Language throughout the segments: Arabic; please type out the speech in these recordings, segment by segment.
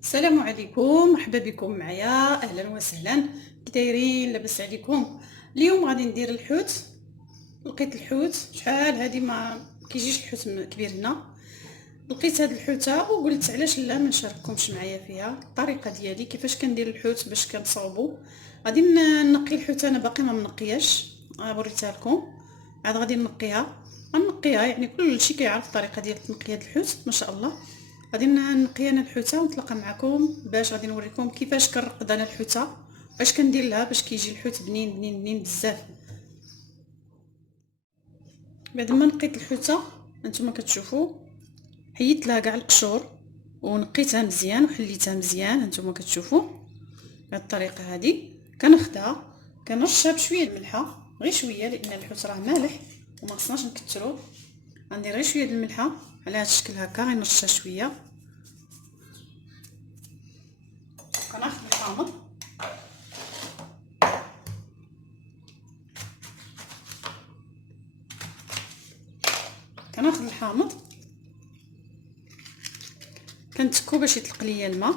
السلام عليكم، مرحبا بكم معايا، اهلا وسهلا. كي دايرين؟ لاباس عليكم؟ اليوم غادي ندير الحوت. لقيت الحوت شحال هادي ما كيجيش الحوت كبير هنا. لقيت هاد الحوته وقلت علاش لا ما نشارككمش معايا فيها الطريقه ديالي كيفاش كندير الحوت باش كنصاوبو. غادي نقي الحوته، انا باقي ما منقياش، وريتها لكم. عاد غادي نقيها يعني كلشي كيعرف الطريقه ديال تنقيه الحوت ما شاء الله. غادي نقي انا الحوته ونتلاقى معكم باش غادي نوريكم كيفاش كنرقد انا الحوته، واش كندير لها باش كيجي الحوت بنين بنين بنين بزاف. بعد ما نقيت الحوته انتما كتشوفوا، حيدت لها كاع القشور ونقيتها مزيان وحليتها مزيان. هانتوما كتشوفوا بهذه الطريقه هذه كناخدها كنرشها بشويه الملحه، غير شويه لان الحوت راه مالح وما خصناش نكثروه. غندير غير شويه الملحه على هذا الشكل هكا، غير نرشها شويه. كناخذ الحامض كناخذ الحامض كنتكو باش يطلق ليا الماء،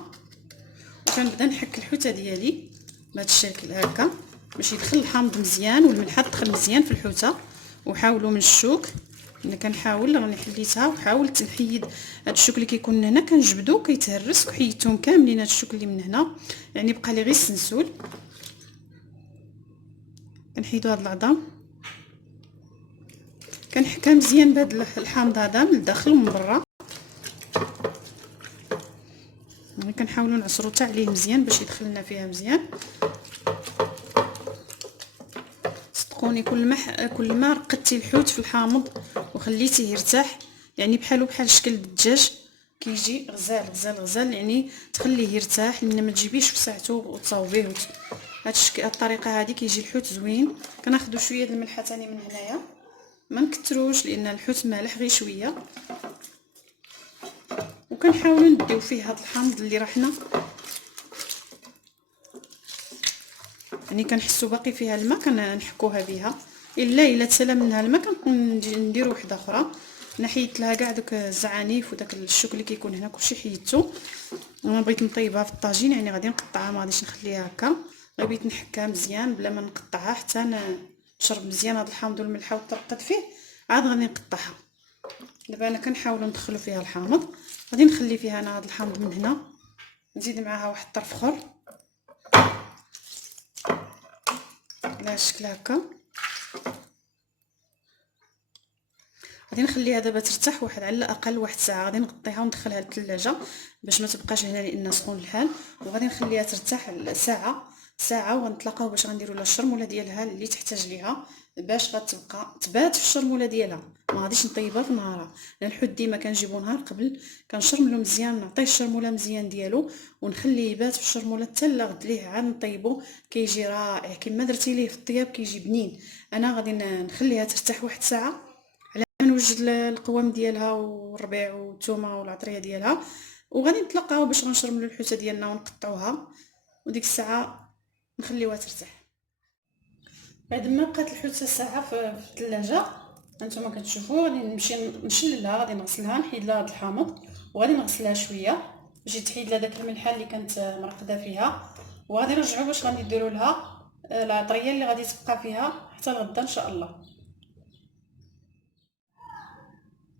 وكنبدا نحك الحوته ديالي بهذا الشكل هكا باش يدخل الحامض مزيان والملحه تدخل مزيان في الحوته. وحاولوا من الشوك، انا كنحاول راني حليتها وحاولت نحيد هذا الشوك اللي كيكون هنا كنجبدو كيتهرس، وحيدتهم كاملين هذا الشوك اللي من هنا، يعني بقى لي غير السنسول. كنحيدو هاد العظام، كنحكها مزيان بهذا الحامض هذا من الداخل ومن برا. يعني كنحاولوا نعصروا حتى عليه مزيان باش يدخل لنا فيها مزيان. صدقوني كل ما رقدتي الحوت في الحامض وخليتيه يرتاح، يعني بحال شكل الدجاج كيجي غزال غزال غزال، يعني تخليه يرتاح لان ما تجيبيش في ساعته وتصاوبيه. هاد الشكل الطريقه هذه كيجي الحوت زوين. كناخذوا شويه الملحه ثاني من هنايا، ما نكتروش لان الحوت مالح غير شويه. وكنحاولوا نديو فيه هذا الحامض اللي رحنا، يعني كنحسوا باقي فيها الماء كنحكوها بها، الا تسالى منها الماء كنجي ندير وحده اخرى. انا حيدت لها كاع دوك الزعانيف وداك الشوك اللي كيكون هنا كلشي حيدته. انا بغيت نطيبها في الطاجين، يعني غادي نقطعها، ما غاديش نخليها هكا، غير بغيت نحكها مزيان بلا ما نقطعها حتى نشرب مزيان هذا الحامض والملحه وترقد فيه. عاد غادي نقطعها. دابا انا كنحاولوا ندخلوا فيها الحامض، غادي نخلي فيها انا هذا الحامض من هنا، نزيد معاها واحد الطرف اخر على الشكل هكا. غادي نخليها دابا ترتاح واحد على الاقل واحد ساعه، غادي نغطيها وندخلها للثلاجه باش ما تبقاش هنا لان سخون الحال، وغادي نخليها ترتاح ساعه وغنتلاقاو باش غنديروا لها الشرموله ديالها اللي تحتاج ليها باش غتبقى تبات في الشرموله ديالها. ما غاديش نطيبها في نهارها لان الحوت ديما كنجيبو نهار قبل كنشرملو مزيان، نعطيه الشرموله مزيان ديالو ونخليه يبات في الشرموله حتى لغد ليه عاد نطيبو، كيجي رائع كما درتي ليه في الطياب كيجي بنين. انا غادي نخليها ترتاح واحد ساعه، نوجد القوام ديالها والربيع والثومه والعطريه ديالها، وغادي نتلاقاو باش غنشرملو الحوته ديالنا ونقطعوها، وديك الساعه نخليوها ترتاح. بعد ما بقات الحوته ساعه في الثلاجه هانتوما كتشوفوا، غادي نمشي نشللها، غادي نغسلها، نحيد لها هاد الحامض وغادي نغسلها شويه باش يتحيد لها داك الملحه اللي كانت مرقده فيها. وغادي نرجعوا باش غادي نديروا لها العطريه اللي غادي تبقى فيها حتى الغدا ان شاء الله.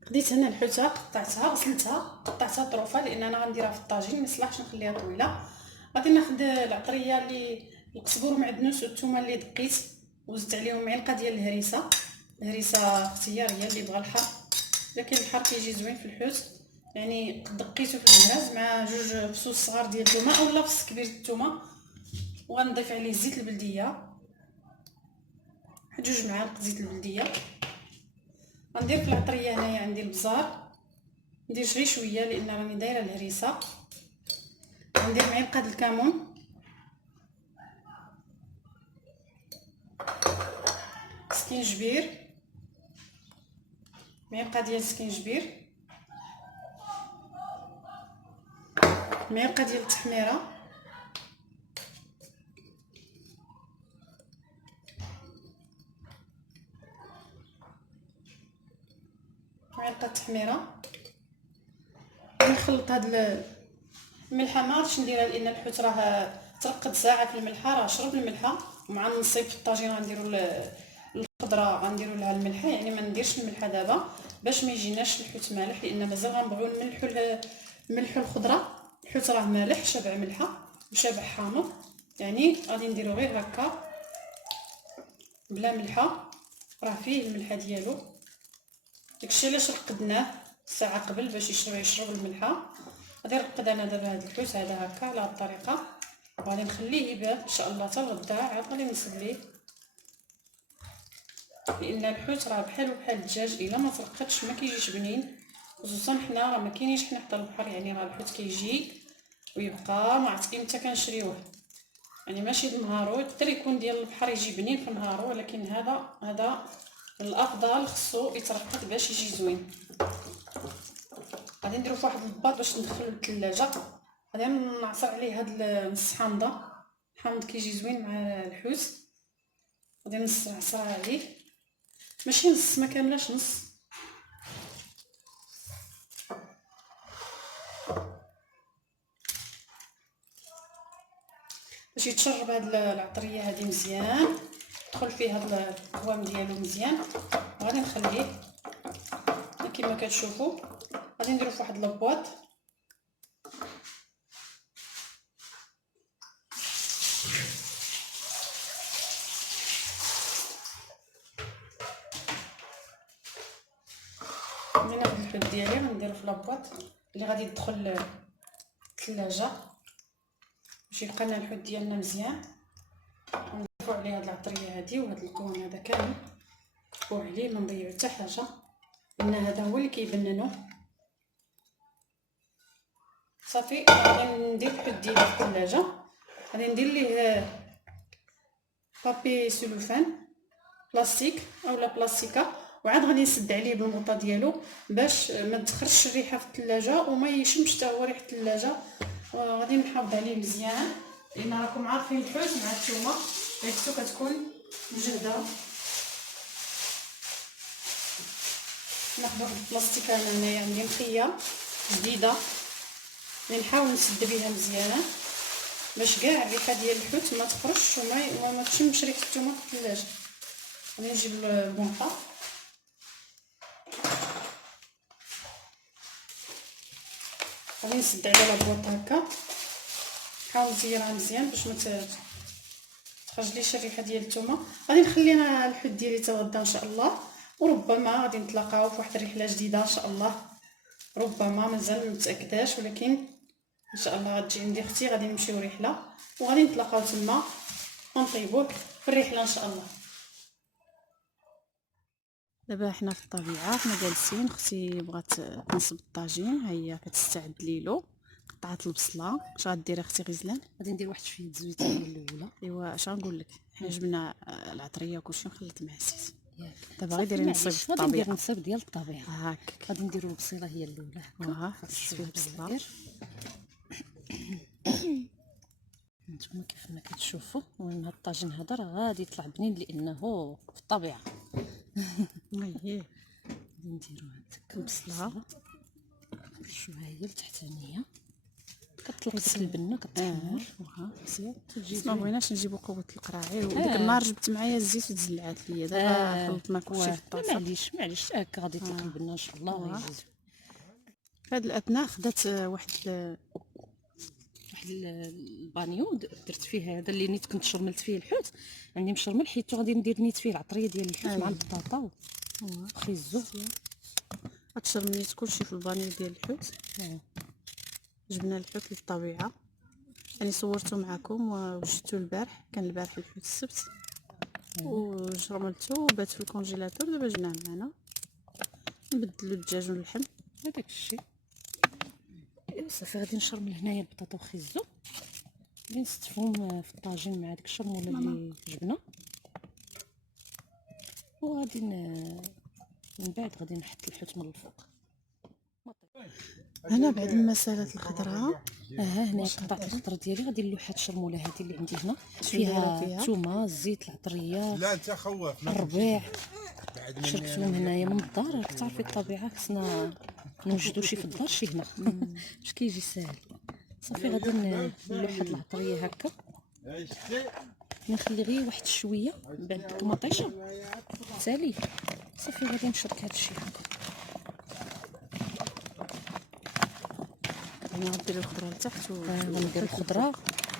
خديت هنا الحوته قطعتها غسلتها قطعتها طروفه لان انا غنديرها في الطاجين ما يصلحش نخليها طويله. غادي ناخذ العطريه اللي القزبور ومعدنوس والثومه اللي دقيت وزدت عليهم معلقه ديال الهريسه اختياريه اللي بغى الحار، لكن الحار كيجي زوين في الحوت، يعني دقيته في المهراز مع جوج فصوص صغار ديال الثومه اولا فص كبير ديال الثومه. وغنضيف عليه زيت البلديه، واحد جوج معالق زيت البلديه. غندير في العطريه هنايا عندي البزار، ندير غير شويه لان راني دايره الهريسه. غندير معلقه د الكمون، سكينجبير، معلقه ديال السكينجبير، معلقه ديال التحميره، معلقه التحميره. نخلط هاد الملحه ما غاديش نديرها لان الحوت راه ترقد ساعه في الملحه، راه شرب الملحه. ومع النصيب في الطاجين غنديروا الخضره غنديروا لها الملحه، يعني ما نديرش الملحه دابا باش ما يجيناش الحوت مالح، لان مازال غنبغيو نملحوا الخضره. الحوت راه مالح شبع ملحه وشبع حامض، يعني غادي نديرو غير هكا بلا ملحه، راه فيه الملحه ديالو. داكشي علاش رقدناه ساعه قبل باش يشرب الملحه. غادي نرقد انا دابا هذا الحوت هذا هكا على هذه الطريقه، وغادي نخليه يبات ان شاء الله حتى الغدا، عاد غادي نصب ليه. لان الحوت راه بحال الدجاج، الا ما ترقدش ما كيجيش بنين. خصوصا حنا راه ما كاينينش حنا حتى البحر، يعني راه الحوت كيجي ويبقى ما عرفت امتى كنشريوه، يعني ماشي بنهارو. يقدر يكون ديال البحر يجي بنين في نهارو، ولكن هذا الافضل خصو يترقد باش يجي زوين. غادي نديرو في واحد الباط باش ندخلو للثلاجه. غادي نعصر عليه هاد نص حامضه، الحامض كيجي زوين مع الحوت. غادي نعصرها عليه، ماشي نص، ما كاملاش نص. باش يتشرب هاد العطريه هادي مزيان، يدخل فيه هاد القوام ديالو مزيان. وغادي نخليه كما كتشوفوا. غادي نديرو في واحد لابواط. غادي ناخذ الحوت ديالي غنديرو في لابواط اللي غادي يدخل الثلاجه باش يبقى لنا الحوت ديالنا مزيان. نضيفو عليه هاد العطريه هادي وهاد القوام هذا كامل، نضيفوه عليه ما نضيعو حتى حاجه، لان هذا هو اللي كيبننو. صافي غادي ندير الحوت ديالي في الثلاجه. غادي ندير ليه بابي سلوفان بلاستيك اولا بلاستيكه، وعاد غادي نسد عليه بالمغطى ديالو باش ما تدخلش الريحه في الثلاجه وما يشمش حتى هو ريحه الثلاجه. غادي نحافظ عليه مزيان، لان راكم عارفين الحوت مع الثومه ريحتو كتكون مجهده. ناخذ واحد البلاستيكه هنايا عندي نقيه جديده اللي نحاول نسد بها مزيان باش كاع الريحه ديال الحوت ما تخرجش وما تشمش ريحه الثومه في الثلاجه. غادي نجيب البونطه، غادي نسد على لابوط هكا، نحاول نزيرها مزيان باش ما تخرجليش الريحه ديال الثومه. غادي نخلي انا الحوت ديالي تغدا ان شاء الله، وربما غادي نتلاقاو في واحد الرحله جديده ان شاء الله. ربما مازال متاكداش، ولكن ان شاء الله غتجي عندي اختي، غادي نمشيو رحله وغادي نتلاقاو تما ونطيبوه في الرحله ان شاء الله. دابا حنا في الطبيعه، حنا جالسين، اختي بغات تنصب الطاجين، ها هي كتستعد ليلو. قطعت البصله. اش غديري اختي غزلان؟ غادي ندير واحد شويه الزويته هي الاولى. ايوا اش غنقول لك، حنا جبنا العطريه وكلشي وخلط معسيس. ياك دابا غير ديري نصيب في غادي ندير الطبيعه. نصيب ديال الطبيعه. هاك غادي نديرو البصيله هي الاولى هكا. ها فيه البصله. نتوما كيف ما كتشوفوا، المهم هاد الطاجين هذا راه غادي يطلع بنين لانه في الطبيعه. اييه غادي نديرو هكا البصله نفرشوها هي التحتانيه، كتطلق ديك البنه كتحمر. واخا مزيان. تجي ما بغيناش نجيبو قوه القراعي. وديك النهار جبت معايا الزيت وتزلعات ليا، دابا خلطنا كلشي في الطاسه. معليش هكا غادي يطلق البنه ان شاء الله ويجي. في هاد الاثناء خدات واحد البانيو درت فيه هذا اللي نيت كنت شرملت فيه الحوت، عندي مشرمل حيت غادي ندير نيت فيه العطريه ديال الحوت مع البطاطا وخيزو. غتشرمليت كلشي في البانيو ديال الحوت. جبنا الحوت للطبيعه، يعني صورته معكم وجدتو البارح، كان البارح الحوت السبت وشرملته وبات في الكونجيلاتور. دابا جبناه معنا نبدلو الدجاج واللحم هذاك الشيء. صافي غادي نشرمل هنايا البطاطا وخيزو، غادي نستفهم في الطاجين مع داك الشرموله اللي جبنا، وغادي من بعد غادي نحط الحوت من الفوق. هنا بعد ما سالات الخضره، هنا قطعت الخضره ديالي. غادي نلوحات الشرموله هذه اللي عندي هنا فيها الثومه، الزيت، العطريه، لا انت خوف الربيع، شربتهم هنايا من الدار. كتعرفي الطبيعه خصنا نوجدوا شي في الدار شي هنا باش كيجي ساهل. صافي غادي نلوح هاد العطريه هكا، نخلي غير واحد شويه من بعد الطماطيشه تالي. صافي غادي نشرك هادشي هكا. يعني غديري الخضره لتحت غندير الخضره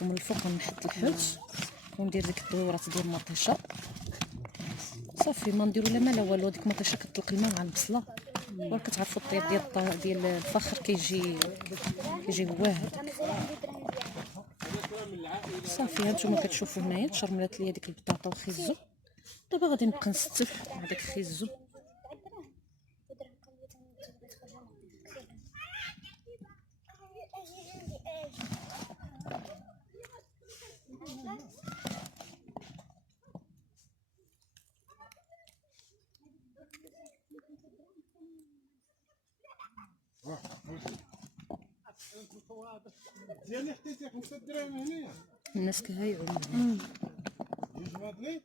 ومن الفوق نحط الحوت وندير ديك الدويرات ديال المطيشه. صافي ما نديرو لا ما لا والو، ديك المطيشه كتطلق الماء مع البصله، وراه كتعرفوا الطياب ديال الفخر كيجي واهر. صافي هانتوما كتشوفوا هنايا تشرملات ليا ديك البطاطا وخيزو. دابا غادي نبقى نستف مع داك الخيزو. ديالي حطيتي 5 دراهم هنايا الناس كهايعوا جوج ماضلي.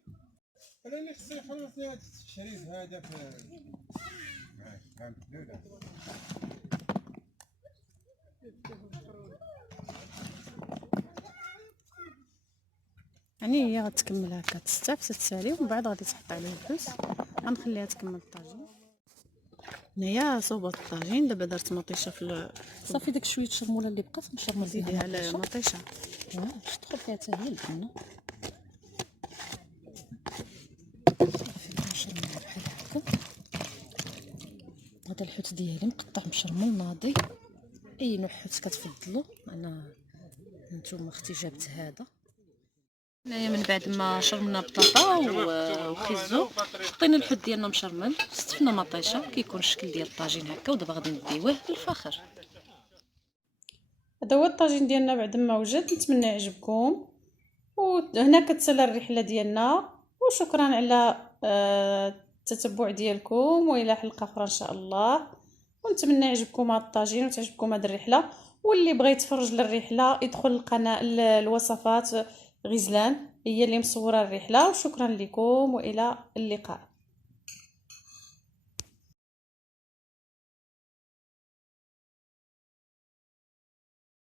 انا اللي خصني خلاص هاد الشريط هذا في يعني هي غتكمل هكا تستاف تتسالي، ومن بعد غادي تحط عليه الحوت. غنخليها تكمل الطاجين. هنايا صوبت الطاجين. دابا درت مطيشه في صافي داك شويه الشرموله اللي بقات نشرمل زيديها على المطيشه. باش تدخل فيها حتى هي البنه. صافي كنشرمل بحال هكا. هذا الحوت ديالي مقطع مشرمل ناضي، اي نوع حوت كتفضلوا. انا نتوما اختي جابت هذا. هنايا من بعد ما شرمنا بطاطا وخيزو حطينا الحوت ديالنا مشرمل، استفنا مطيشه كيكون الشكل ديال الطاجين هكا. ودابا غادي نديوه للفاخر. هذا هو الطاجين ديالنا بعد ما وجد. نتمنى يعجبكم، وهنا كتسالى الرحله ديالنا. وشكرا على التتبع ديالكم، والى حلقه اخرى ان شاء الله. ونتمنى يعجبكم هذا الطاجين وتعجبكم هذه الرحله. واللي بغى يتفرج للرحله يدخل القناه الوصفات غزلان، هي اللي مصوره الرحله. وشكرا لكم والى اللقاء.